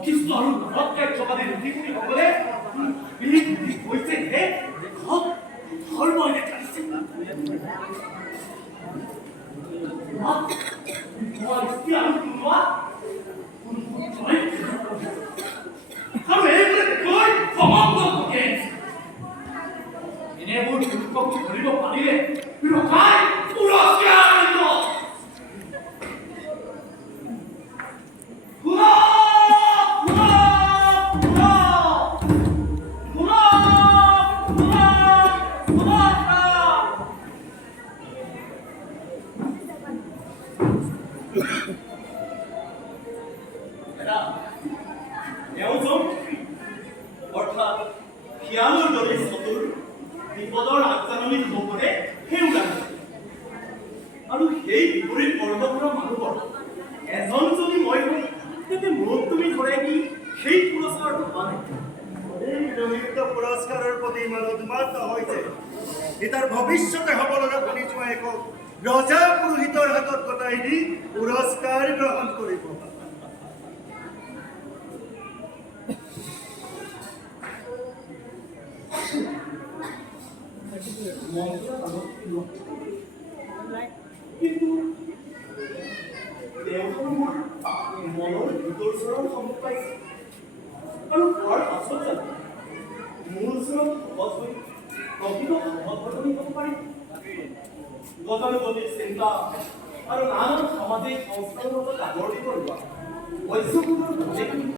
অখিষ্ট আৰু নৰকাৰ্যবাদী ঋষিমুনিসকলে বিধি কৈছে যে দেশত ধৰ্ম দেখাইছে আৰু এইবোৰে কৈ সমগ্ৰ লোকে এনেবোৰ দুৰ্গক ধৰিব পাৰিলে ৰখাই পুৰস্কাৰ দিব। অৰ্থাৎ শিয়ালৰ দৰে চতুৰ বিপদৰ আগজাননী দিব পাৰে সেই ওলাইছে আৰু সেই বিপৰীত বৰ্ণৰ মানুহৰ এজন যদি মই হওঁ তেন্তে মোক তুমি ধৰে কি সেই পুৰস্কাৰটো মানে এই নিমিত্ত পুৰস্কাৰৰ প্ৰতি ইমান উন্মাদ নহয় যে তাৰ ভৱিষ্যতে হ'ব লগা বনি যোৱা একক ৰজা পুৰোহিতৰ হাতত গতাই দি পুৰস্কাৰ গ্ৰহণ কৰিব। কিন্তু তেওঁ মোৰ মনৰ ভিতৰ চৰৰ সময় পাইছে আৰু পোৱাৰ পাছত জানো মোৰ ওচৰত সহজ হৈ প্ৰকৃত সহঘটনি হ'ব পাৰিম। গতানুগতিক চিন্তা আৰু নানান সামাজিক সংস্কাৰৰ লগত আগৰ দিব লোৱা বৈশ্যগুণৰ